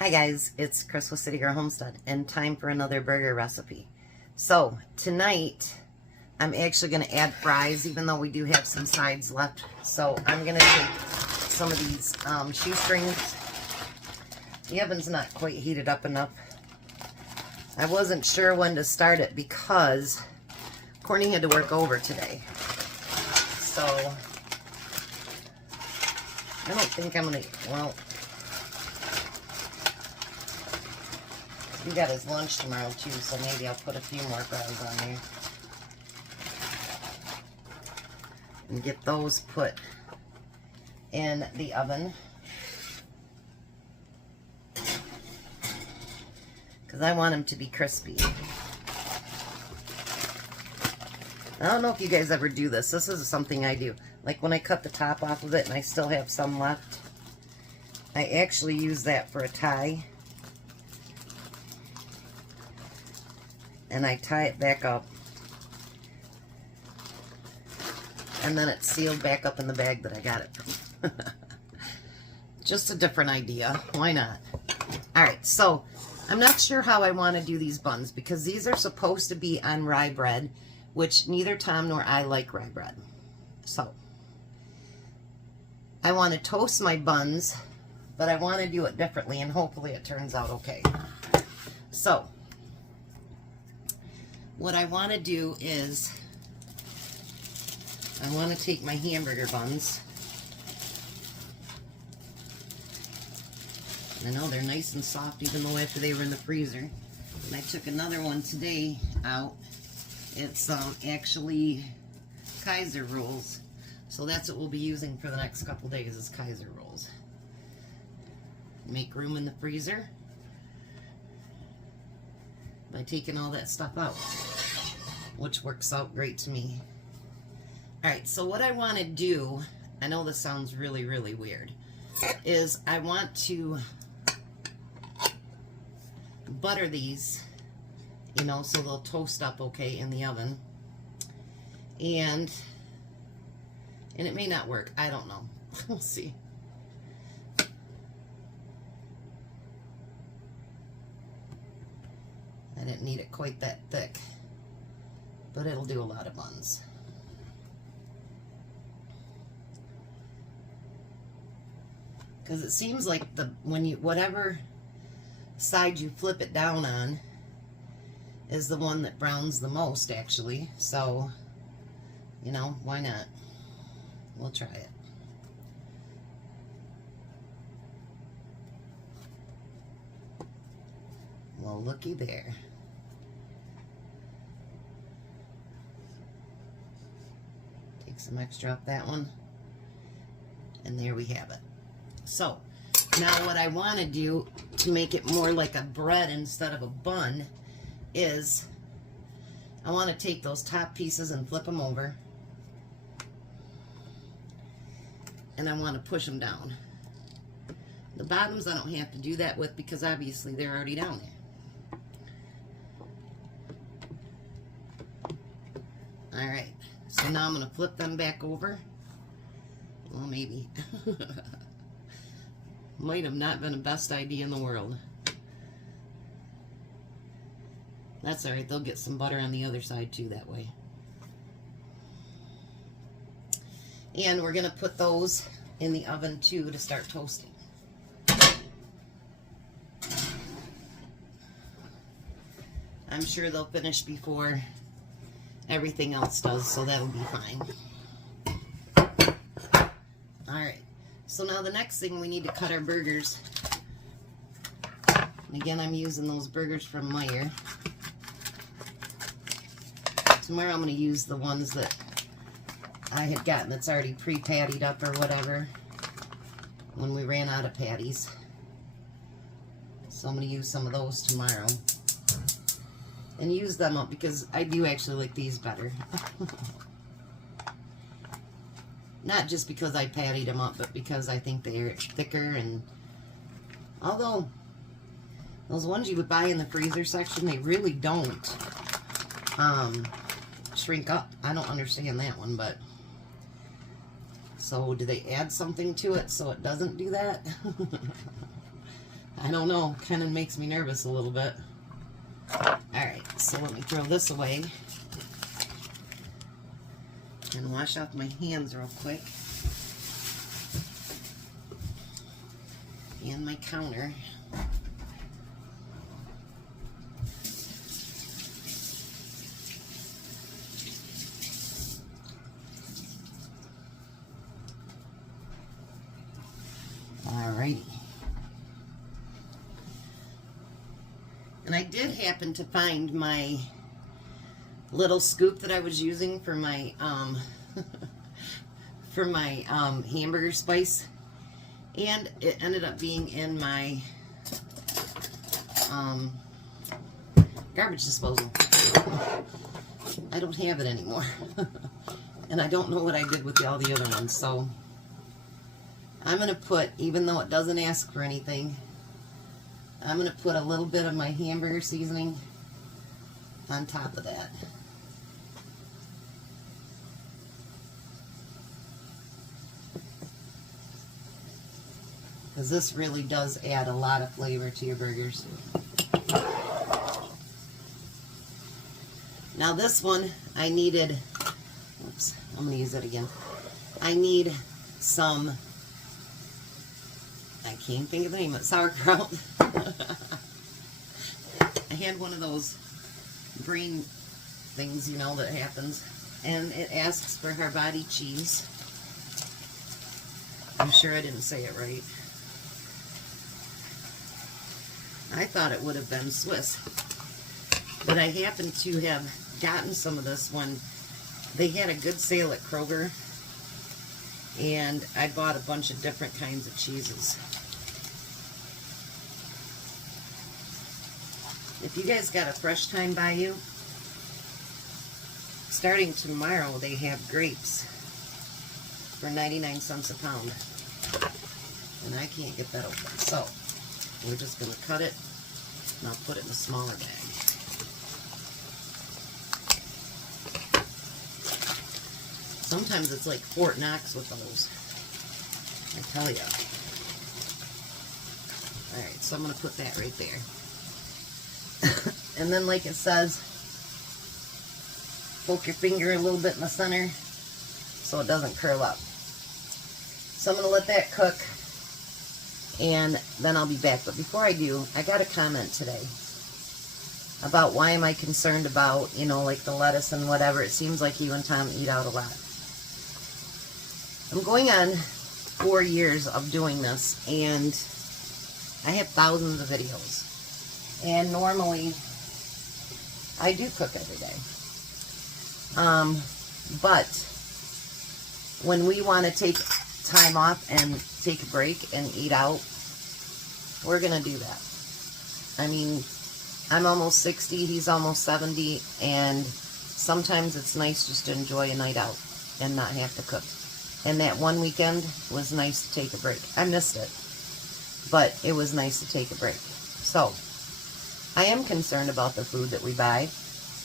Hi guys, it's Chris with City Girl Homestead and time for another burger recipe. So tonight I'm actually going to add fries even though we do have some sides left. So I'm going to take some of these shoestrings. The oven's not quite heated up enough. I wasn't sure when to start it because Courtney had to work over today. So I don't think I'm going to, well, he got his lunch tomorrow too, so maybe I'll put a few more fries on there. And get those put in the oven. Because I want them to be crispy. I don't know if you guys ever do this. This is something I do. Like when I cut the top off of it and I still have some left, I actually use that for a tie. And I tie it back up. And then it's sealed back up in the bag that I got it from. Just a different idea. Why not? Alright, so I'm not sure how I want to do these buns because these are supposed to be on rye bread, which neither Tom nor I like rye bread. So I want to toast my buns, but I want to do it differently and hopefully it turns out okay. So what I want to do is I want to take my hamburger buns. I know they're nice and soft even though after they were in the freezer. And I took another one today out. It's actually Kaiser rolls. So that's what we'll be using for the next couple days is Kaiser rolls. Make room in the freezer by taking all that stuff out, which works out great to me. Alright, so what I want to do, I know this sounds really, really weird, is I want to butter these, you know, so they'll toast up okay in the oven. And it may not work. I don't know. We'll see. I didn't need it quite that thick, but it'll do a lot of buns. Because it seems like when you whatever side you flip it down on is the one that browns the most actually. So, you know, why not? We'll try it. Well, looky there. Take some extra off that one. And there we have it. So, now what I want to do to make it more like a bread instead of a bun is I want to take those top pieces and flip them over. And I want to push them down. The bottoms I don't have to do that with because obviously they're already down there. Alright, so now I'm going to flip them back over. Well, maybe. Might have not been the best idea in the world. That's alright, they'll get some butter on the other side too that way. And we're going to put those in the oven too to start toasting. I'm sure they'll finish before everything else does, so that'll be fine. Alright, so now the next thing we need to cut our burgers. And again, I'm using those burgers from Meyer. Tomorrow I'm going to use the ones that I had gotten that's already pre-pattied up or whatever when we ran out of patties. So I'm going to use some of those tomorrow. And use them up because I do actually like these better. Not just because I pattied them up, but because I think they're thicker. And although those ones you would buy in the freezer section, they really don't shrink up. I don't understand that one, but so do they add something to it so it doesn't do that? I don't know, kind of makes me nervous a little bit. Alright, so let me throw this away and wash off my hands real quick. And my counter. Alrighty. And I did happen to find my little scoop that I was using for my hamburger spice, and it ended up being in my garbage disposal. I don't have it anymore. And I don't know what I did with all the other ones, so I'm going to put, even though it doesn't ask for anything, I'm going to put a little bit of my hamburger seasoning on top of that. Because this really does add a lot of flavor to your burgers. Now this one, I needed, oops, I'm going to use it again. I need some, I can't think of the name of it, sauerkraut. I had one of those brain things, you know, that happens. And it asks for Havarti cheese. I'm sure I didn't say it right. I thought it would have been Swiss. But I happened to have gotten some of this when they had a good sale at Kroger. And I bought a bunch of different kinds of cheeses. If you guys got a Fresh Time by you, starting tomorrow they have grapes for 99 cents a pound. And I can't get that open. So, we're just going to cut it, and I'll put it in a smaller bag. Sometimes it's like Fort Knox with those, I tell you. Alright, so I'm going to put that right there. And then, like it says, poke your finger a little bit in the center so it doesn't curl up. So I'm going to let that cook, and then I'll be back. But before I do, I got a comment today about why am I concerned about, you know, like the lettuce and whatever. It seems like you and Tom eat out a lot. I'm going on 4 years of doing this, and I have thousands of videos. And normally, I do cook every day. But when we want to take time off and take a break and eat out, we're going to do that. I mean, I'm almost 60, he's almost 70, and sometimes it's nice just to enjoy a night out and not have to cook. And that one weekend was nice to take a break. I missed it, but it was nice to take a break. So, I am concerned about the food that we buy,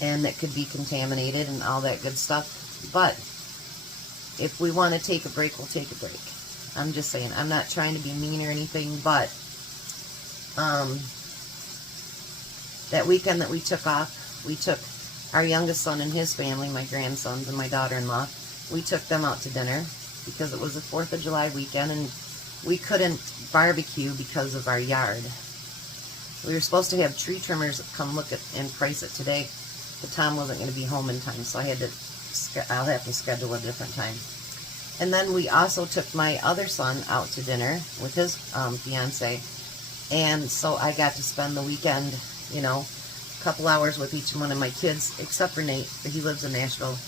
and that could be contaminated and all that good stuff. But if we want to take a break, we'll take a break. I'm just saying, I'm not trying to be mean or anything, but that weekend that we took off, we took our youngest son and his family, my grandsons and my daughter-in-law, we took them out to dinner because it was the 4th of July weekend and we couldn't barbecue because of our yard. We were supposed to have tree trimmers come look at and price it today, but Tom wasn't going to be home in time, so I'll have to schedule a different time. And then we also took my other son out to dinner with his fiance, and so I got to spend the weekend, you know, a couple hours with each one of my kids, except for Nate, but he lives in Nashville.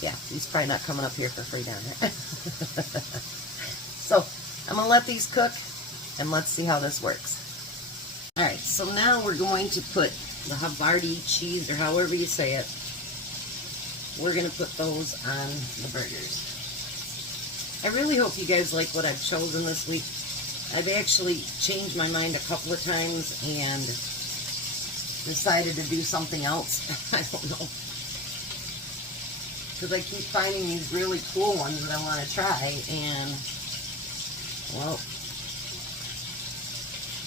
Yeah, he's probably not coming up here for free down there. So, I'm going to let these cook, and let's see how this works. Alright, so now we're going to put the Havarti cheese, or however you say it, we're going to put those on the burgers. I really hope you guys like what I've chosen this week. I've actually changed my mind a couple of times and decided to do something else. I don't know. Because I keep finding these really cool ones that I want to try, and, well,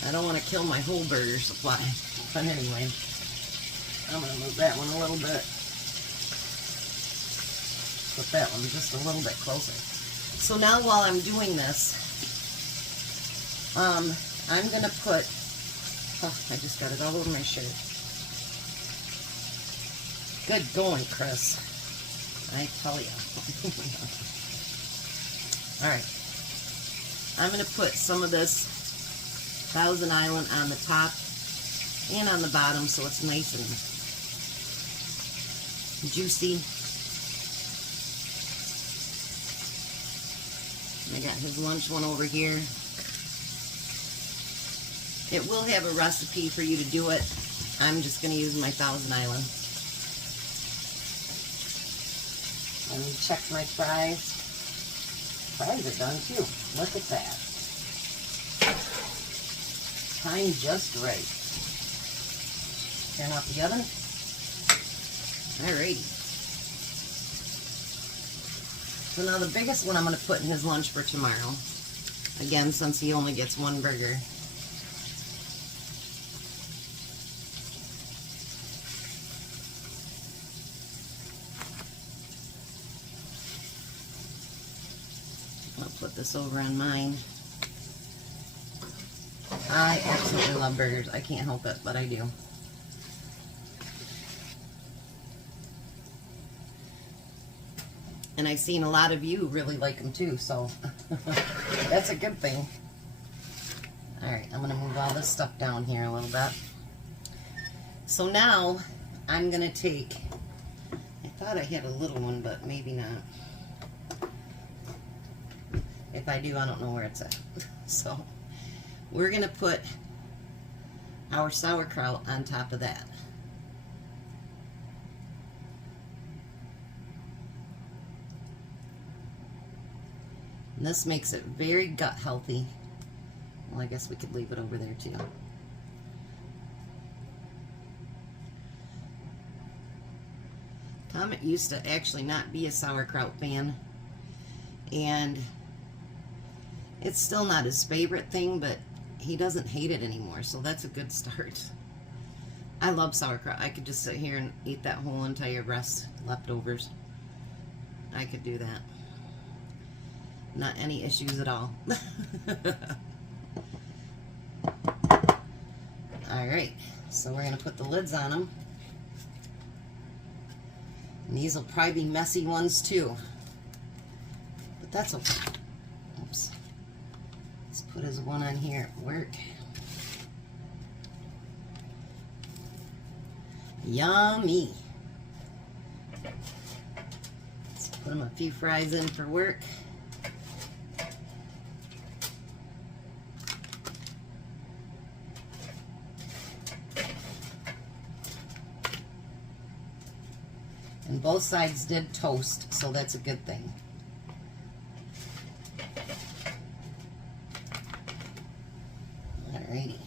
I don't want to kill my whole burger supply. But anyway, I'm going to move that one a little bit. Put that one just a little bit closer. So now while I'm doing this, I'm going to put, oh, I just got it all over my shirt. Good going, Chris. I tell you. Alright. I'm going to put some of this Thousand Island on the top and on the bottom so it's nice and juicy. I got his lunch one over here. It will have a recipe for you to do it. I'm just going to use my Thousand Island. Let me check my fries. Fries are done too. Look at that. Time just right. Turn off the oven. Alrighty. So now the biggest one I'm going to put in his lunch for tomorrow. Again, since he only gets one burger. I'll put this over on mine. I absolutely love burgers. I can't help it, but I do. And I've seen a lot of you really like them too, so that's a good thing. Alright, I'm going to move all this stuff down here a little bit. So now, I'm going to take, I thought I had a little one, but maybe not. If I do, I don't know where it's at. So, we're going to put our sauerkraut on top of that. And this makes it very gut healthy. Well, I guess we could leave it over there too. Tom used to actually not be a sauerkraut fan, and it's still not his favorite thing, but he doesn't hate it anymore, so that's a good start. I love sauerkraut. I could just sit here and eat that whole entire breast, leftovers. I could do that. Not any issues at all. Alright, so we're going to put the lids on them. And these will probably be messy ones too. But that's okay. Oops. Let's put his one on here at work. Yummy. Let's put him a few fries in for work. And both sides did toast, so that's a good thing. Alrighty.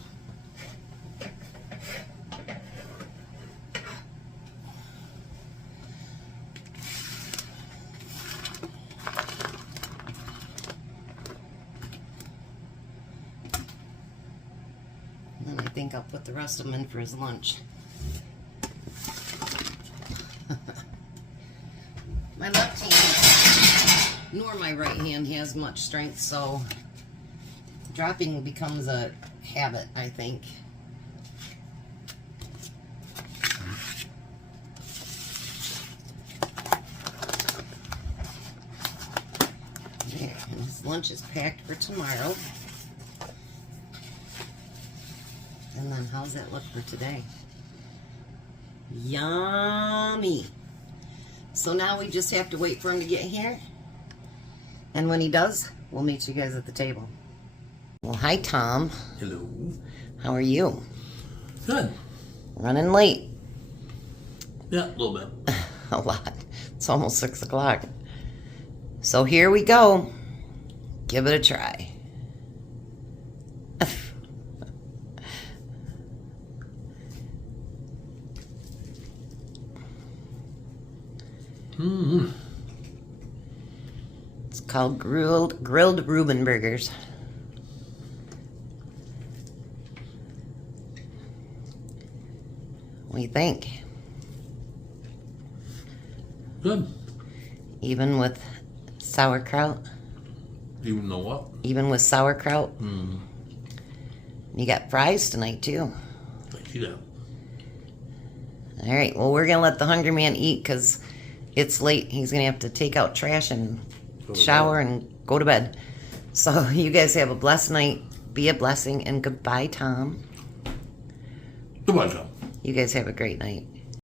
And then I think I'll put the rest of them in for his lunch. My left hand, nor my right hand, has much strength, so dropping becomes a habit, I think. There, and his lunch is packed for tomorrow. And then how's that look for today? Yummy! So now we just have to wait for him to get here. And when he does, we'll meet you guys at the table. Well, hi, Tom. Hello. How are you? Good. Running late. Yeah, a little bit. A lot. It's almost 6 o'clock. So here we go. Give it a try. Mm-hmm. It's called grilled Reuben burgers. What do you think? Good. Even with sauerkraut? Even though what? Even with sauerkraut? You got fries tonight, too. I see that. All right, well, we're going to let the hungry man eat because it's late. He's going to have to take out trash and shower and go to bed. So you guys have a blessed night. Be a blessing, and goodbye, Tom. Goodbye, Tom. You guys have a great night.